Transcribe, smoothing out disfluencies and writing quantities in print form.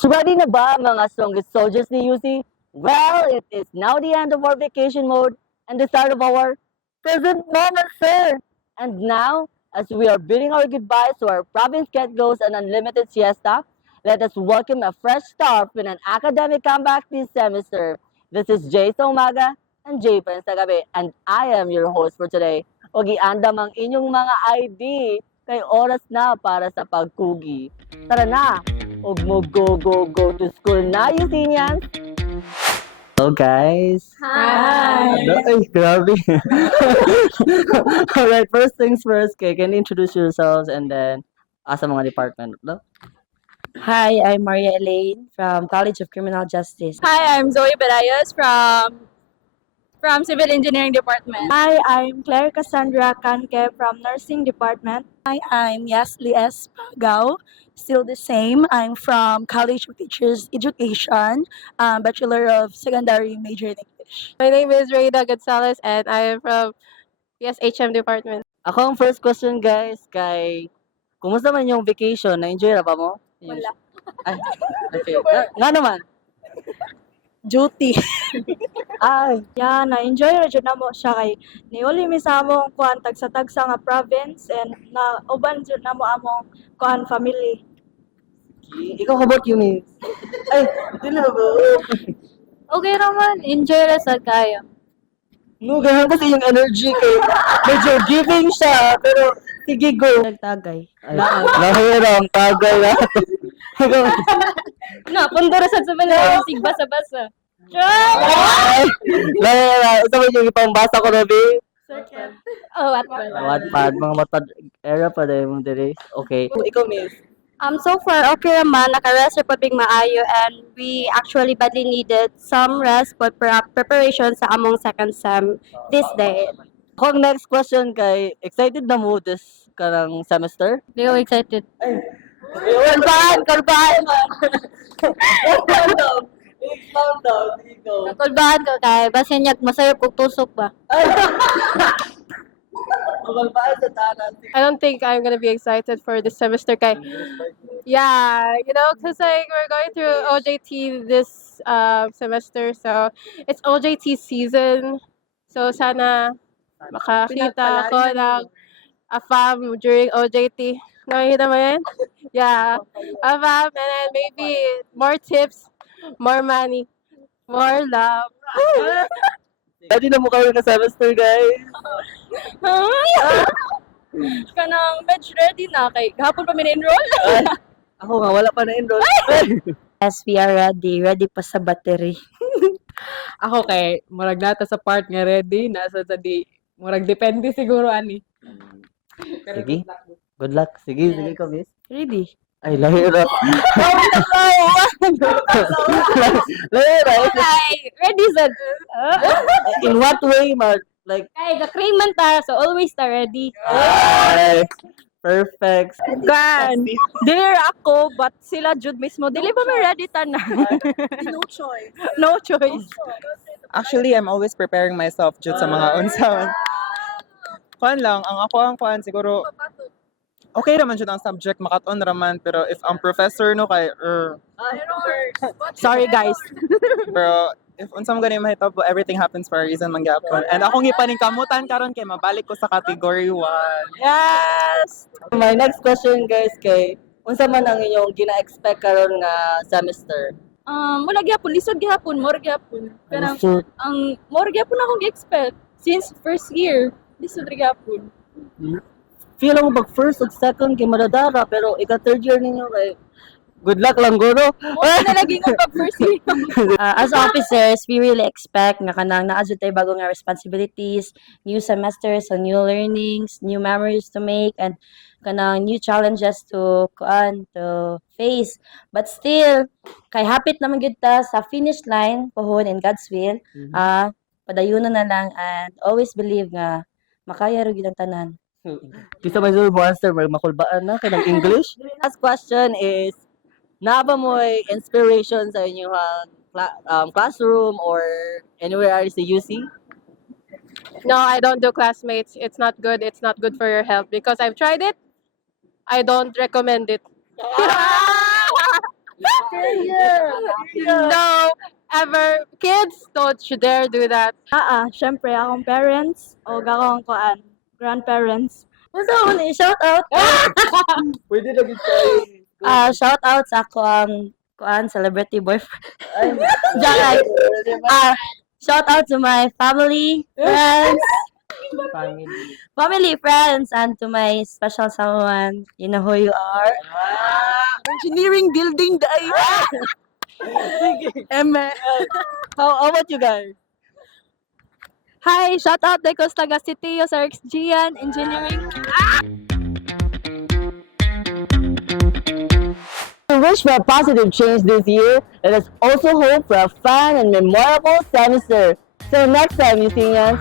Mas ready na ba ang mga strongest soldiers ni UC? Well, it is now the end of our vacation mode and the start of our present moment, sir. And now, as we are bidding our goodbyes to our province get goes and unlimited siesta, let us welcome a fresh start with an academic comeback this semester. This is Jay sa umaga and Jay pa sa gabi, and I am your host for today. O giandam ang inyong mga ID kay oras na para sa pagkugi. Tara na! Og mo go to school na, Yusinians! Hello guys! Hi! Ay, grabe! Alright, first things first, can you introduce yourselves and then asa mga department, no? Hi, I'm Maria Elaine from College of Criminal Justice. Hi, I'm Zoe Berayos from Civil Engineering Department. Hi, I'm Claire Cassandra Canque from Nursing Department. Hi, I'm Yasli S. Pagao, still the same. I'm from College of Teachers Education, Bachelor of Secondary, major in English. My name is Reyna Gonzalez and I am from PSHM Department. Ako ang first question guys, kumusta man yung vacation? Na-enjoy na ba mo? Wala. Ay, okay. Nga naman? Duty. Ay, Yeah, na-enjoy ra jud namo siya kay niuli mi sa among kuan tagsa-tagsa nga province and na uban jud namo among kuan family. ikaw about yun eh. Ay, dili na ba? Okay naman, enjoy ra sa kayo. No, ganyan kasi yung energy kay medyo giving siya, pero sige go. Nagtagay. Lahirang tagay na. Na, pundura sa mga sig basa-basa. Lahirang, ito ba yung ipambasa ko na, babe? Oh, what ba? Wattpad, mga matad era pa dahil mong dire. Okay. Ikaw, miss. So far, okay naman. Naka-rest po big maayo and we actually badly needed some rest for preparation sa among second sem this day. Kung next question kay, excited na mo this karang semester? Hindi ko excited. Kalbahan man. Expound daw, ikaw. Nakulbahan ko kay basin niya masayop kog tusok ba. Kalbahan sa tanan. I don't think I'm gonna be excited for this semester. Kay, yeah, because like we're going through OJT this semester, so it's OJT season. So sana makakita ako ng a fam during OJT. Nakikita mo yan? Yeah, a fam, and then maybe more tips, more money, more love. Ready na mo kayo na semester, guys? Kanang medj ready na kay gahapon pa min-enroll. Ako nga, wala pa na-enroll. Yes, we are ready pa sa battery. Ako kay murag nata sa part nga ready nasa sa di murag depende siguro ani. Pero Sige. good luck. Good luck. Sige, sige ka, miss. Ready? Ay, lahira. Lahira. Ay, ready sad. In what way, Mark? Like, Kay ga-cream man ta, so always ta ready. ay, perfect. Gan. Dear ako, but sila jud mismo dili pa may ready tanan. No choice. No choice. Actually, I'm always preparing myself jud sa mga unsaon. Kuan lang, ang ako ang kuan siguro okay raman jud ang subject makaton raman pero if ang professor no kay Sorry guys. pero if unsam gani mahitabo everything happens for a reason man gyapon. And akong ipaningkamutan karon kay mabalik ko sa category 1. Yes. My next question, guys, kay, unsa man ang inyong gina-expect karon nga semester? Wala gyapon lisod gyapon, more gyapon. Kanang So, ang more gyapon akong gi-expect since first year. Lisod ra gyapon. feel ako pag first ug second kay madadara, pero ika-third year ninyo kay, good luck lang, guro. Mo na lagi ko pag first year. As officers, we really expect nga kanang naadyo tay bago nga responsibilities, new semesters, so new learnings, new memories to make, and kanang new challenges to face. But still, kay hapit naman gyud ta sa finish line pohon in God's will. Padayunon na lang and always believe nga makaya ra gyud ang tanan. Kisa man yung monster, makulbaan na kay ng English. Last question is, naaba mo inspiration sa inyong classroom or anywhere else sa UC? No, I don't do classmates. It's not good. It's not good for your health because I've tried it. I don't recommend it. No, ever. Kids, don't you dare do that. Syempre, akong parents o akong grandparents. Unsa man ni shout out? Pwede na gid Shout out sa ako ang celebrity boyfriend. Diyan, shout out to my family, friends, friends, and to my special someone. You know who you are. Engineering building day. How about you guys? Hi, shout out de Costa City, Sarx Gian, Engineering. To wish for a positive change this year, let us also hope for a fun and memorable semester. So next time, you seniors,